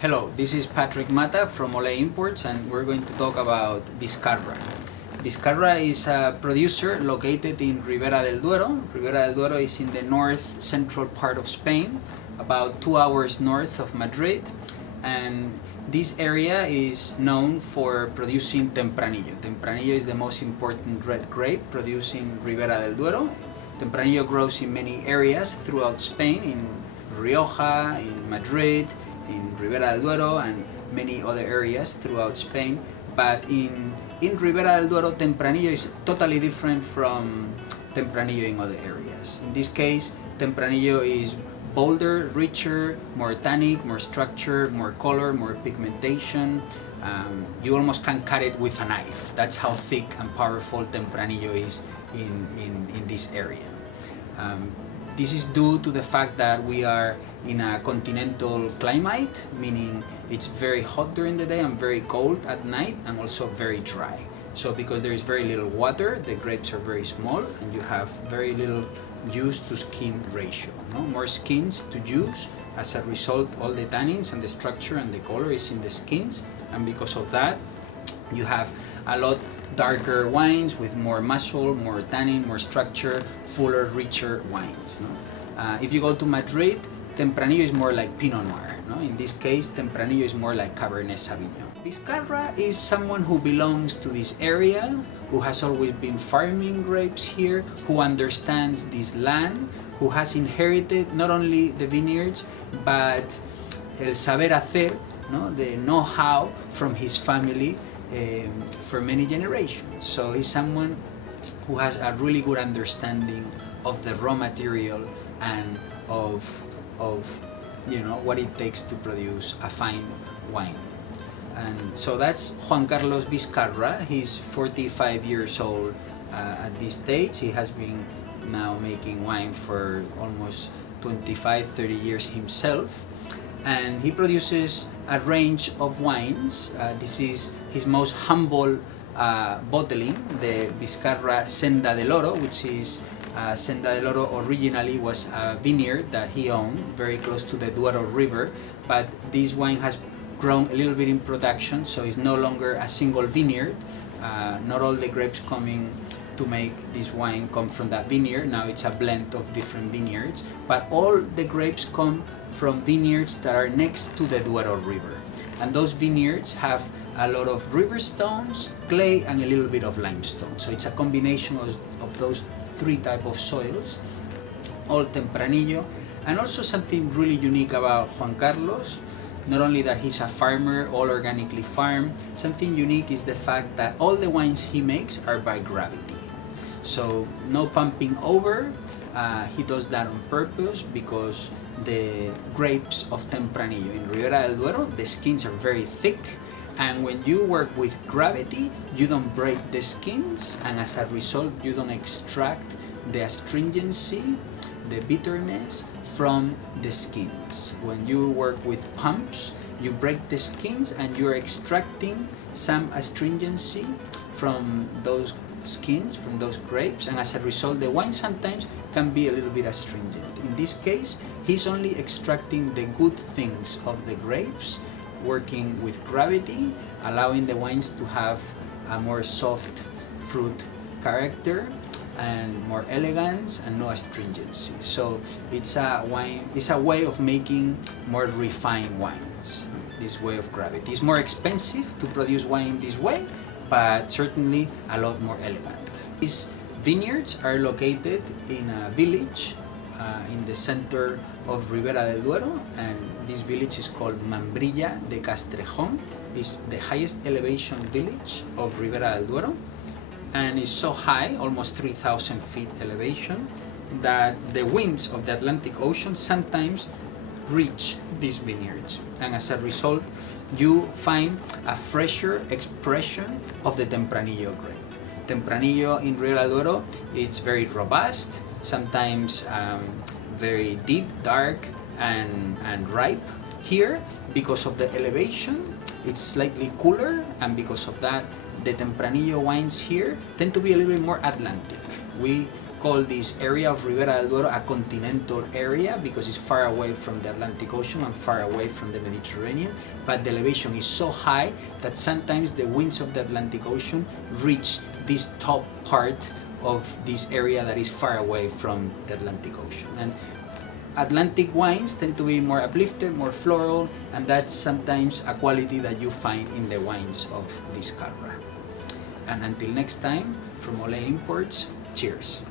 Hello, this is Patrick Mata from Ole Imports, and we're going to talk about Vizcarra. Vizcarra is a producer located in Ribera del Duero. Ribera del Duero is in the north central part of Spain, about 2 hours north of Madrid, and this area is known for producing Tempranillo. Tempranillo is the most important red grape produced in Ribera del Duero. Tempranillo grows in many areas throughout Spain, in Rioja, in Madrid, in Ribera del Duero, and many other areas throughout Spain. But in Ribera del Duero, Tempranillo is totally different from Tempranillo in other areas. In this case, Tempranillo is bolder, richer, more tannic, more structure, more color, more pigmentation. You almost can cut it with a knife. That's how thick and powerful Tempranillo is in this area. This is due to the fact that we are in a continental climate, meaning it's very hot during the day and very cold at night, and also very dry. So because there is very little water, the grapes are very small and you have very little juice to skin ratio. No? More skins to juice. As a result, all the tannins and the structure and the color is in the skins, and because of that you have a lot darker wines with more muscle, more tannin, more structure, fuller, richer wines. No? If you go to Madrid, Tempranillo is more like Pinot Noir. No? In this case, Tempranillo is more like Cabernet Sauvignon. Vizcarra is someone who belongs to this area, who has always been farming grapes here, who understands this land, who has inherited not only the vineyards, but el saber hacer, no? The know-how from his family for many generations. So he's someone who has a really good understanding of the raw material and of what it takes to produce a fine wine. And so that's Juan Carlos Vizcarra. He's 45 years old at this stage. He has been now making wine for almost 25-30 years himself, and he produces a range of wines. This is his most humble bottling, the Vizcarra Senda del Oro, which is Senda del Oro originally was a vineyard that he owned very close to the Duero River, but this wine has grown a little bit in production, so it's no longer a single vineyard. Not all the grapes coming to make this wine come from that vineyard. Now it's a blend of different vineyards, but all the grapes come from vineyards that are next to the Duero River, and those vineyards have a lot of river stones, clay, and a little bit of limestone. So it's a combination of those three types of soils, all Tempranillo. And also something really unique about Juan Carlos, not only that he's a farmer, all organically farmed, something unique is the fact that all the wines he makes are by gravity. So no pumping over. He does that on purpose because the grapes of Tempranillo in Ribera del Duero, the skins are very thick, and when you work with gravity, you don't break the skins, and as a result, you don't extract the astringency, the bitterness from the skins. When you work with pumps, you break the skins and you're extracting some astringency from those skins, from those grapes, and as a result, the wine sometimes can be a little bit astringent. In this case, he's only extracting the good things of the grapes, working with gravity, allowing the wines to have a more soft fruit character and more elegance and no astringency. So it's a way of making more refined wines. This way of gravity. It's more expensive to produce wine this way, but certainly a lot more elegant. These vineyards are located in a village in the center of Ribera del Duero, and this village is called Mambrilla de Castrejón. It's the highest elevation village of Ribera del Duero, and it's so high, almost 3,000 feet elevation, that the winds of the Atlantic Ocean sometimes reach these vineyards, and as a result you find a fresher expression of the Tempranillo grape. Tempranillo in Ribera del Duero, it's very robust, sometimes very deep, dark, and ripe. Here, because of the elevation, it's slightly cooler, and because of that, the Tempranillo wines here tend to be a little bit more Atlantic. We call this area of Ribera del Duero a continental area because it's far away from the Atlantic Ocean and far away from the Mediterranean, but the elevation is so high that sometimes the winds of the Atlantic Ocean reach this top part of this area that is far away from the Atlantic Ocean. And Atlantic wines tend to be more uplifted, more floral, and that's sometimes a quality that you find in the wines of Vizcarra. And until next time, from Ole Imports, cheers.